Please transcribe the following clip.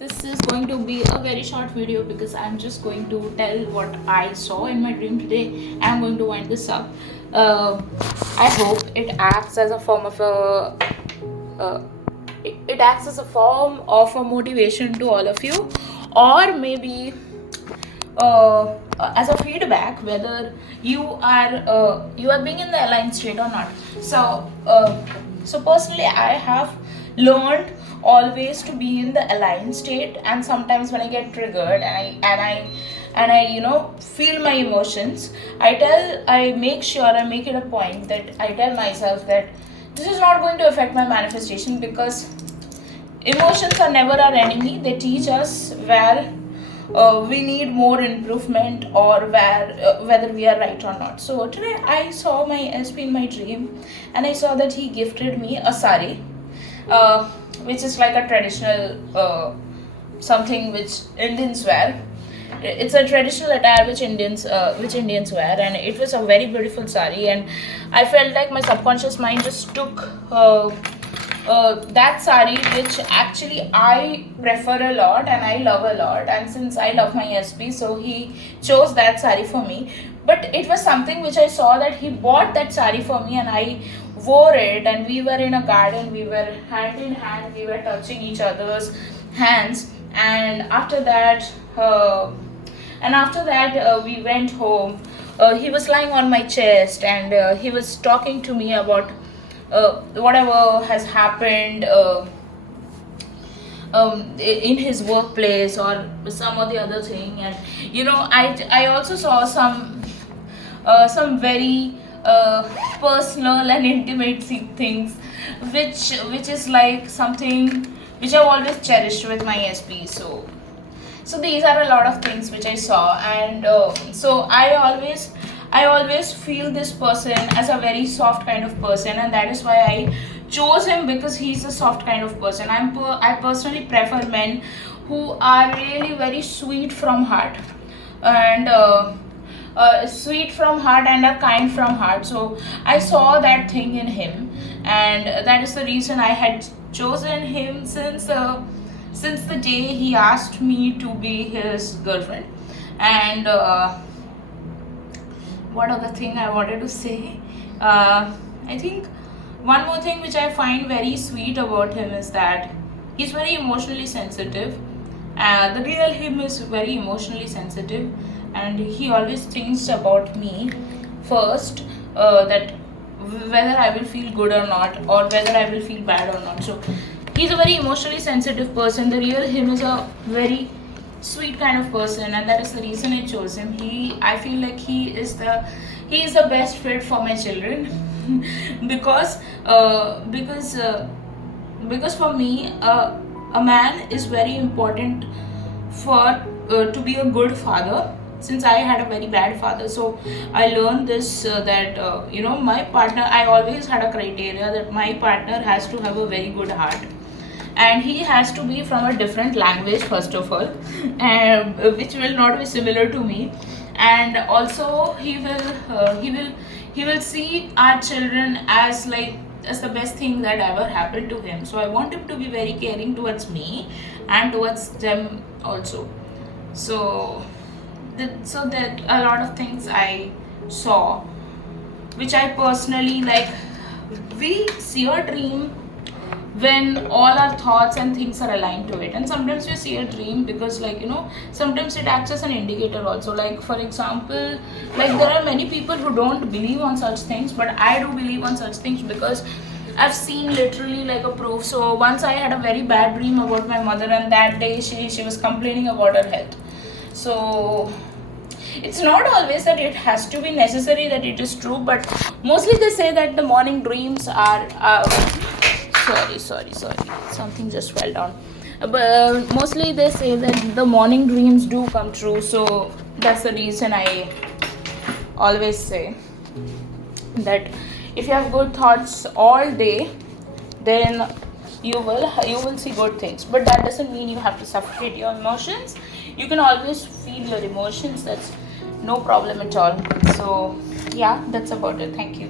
This is going to be a very short video because I'm just going to tell what I saw in my dream today. I'm going to wind this up. I hope it acts as a form of uh, it acts as a form of a motivation to all of you, or maybe as a feedback whether you are being in the aligned state or not. So personally, I have learned always to be in the aligned state, and sometimes when I get triggered and I feel my emotions, I make sure, I make it a point that I tell myself that this is not going to affect my manifestation, because emotions are never our enemy. They teach us where we need more improvement, or whether we are right or not. So today I saw my SP in my dream, and I saw that he gifted me a sari, which is like a traditional something which Indians wear. It's a traditional attire which Indians wear, and it was a very beautiful sari. And I felt like my subconscious mind just took that sari, which actually I prefer a lot and I love a lot. And since I love my SP, so he chose that sari for me. But it was something which I saw that he bought that sari for me, and I wore it. And we were in a garden, we were hand in hand, we were touching each other's hands. And after that, we went home. He was lying on my chest, and he was talking to me about whatever has happened in his workplace or some or the other thing. And I also saw some very personal and intimate things, which is like something which I've always cherished with my SP. So these are a lot of things which I saw. And so I always feel this person as a very soft kind of person, and that is why I chose him, because he's a soft kind of person. I personally prefer men who are really very sweet from heart, and sweet from heart and are kind from heart. So I saw that thing in him, and that is the reason I had chosen him since the day he asked me to be his girlfriend. And what other thing I wanted to say? I think one more thing which I find very sweet about him is that he's very emotionally sensitive. The real him is very emotionally sensitive, and he always thinks about me first, that whether I will feel good or not, or whether I will feel bad or not. So he's a very emotionally sensitive person. The real him is a very sweet kind of person, and that is the reason I chose him. I feel like he is the best fit for my children because for me, a man is very important for to be a good father. Since I had a very bad father, so I learned this, that my partner, I always had a criteria that my partner has to have a very good heart, and he has to be from a different language first of all, and which will not be similar to me. And also he will see our children as the best thing that ever happened to him. So I want him to be very caring towards me and towards them also. So that a lot of things I saw, which I personally like. We see a dream when all our thoughts and things are aligned to it, and sometimes we see a dream because sometimes it acts as an indicator also. Like, for example, like, there are many people who don't believe on such things, but I do believe on such things because I've seen literally like a proof. So once I had a very bad dream about my mother, and that day she was complaining about her health. So it's not always that it has to be necessary that it is true, but mostly they say that the morning dreams are sorry, something just fell down. But mostly they say that the morning dreams do come true. So that's the reason I always say that if you have good thoughts all day, then you will see good things. But that doesn't mean you have to suffocate your emotions. You can always feel your emotions. That's no problem at all. So yeah, that's about it. Thank you.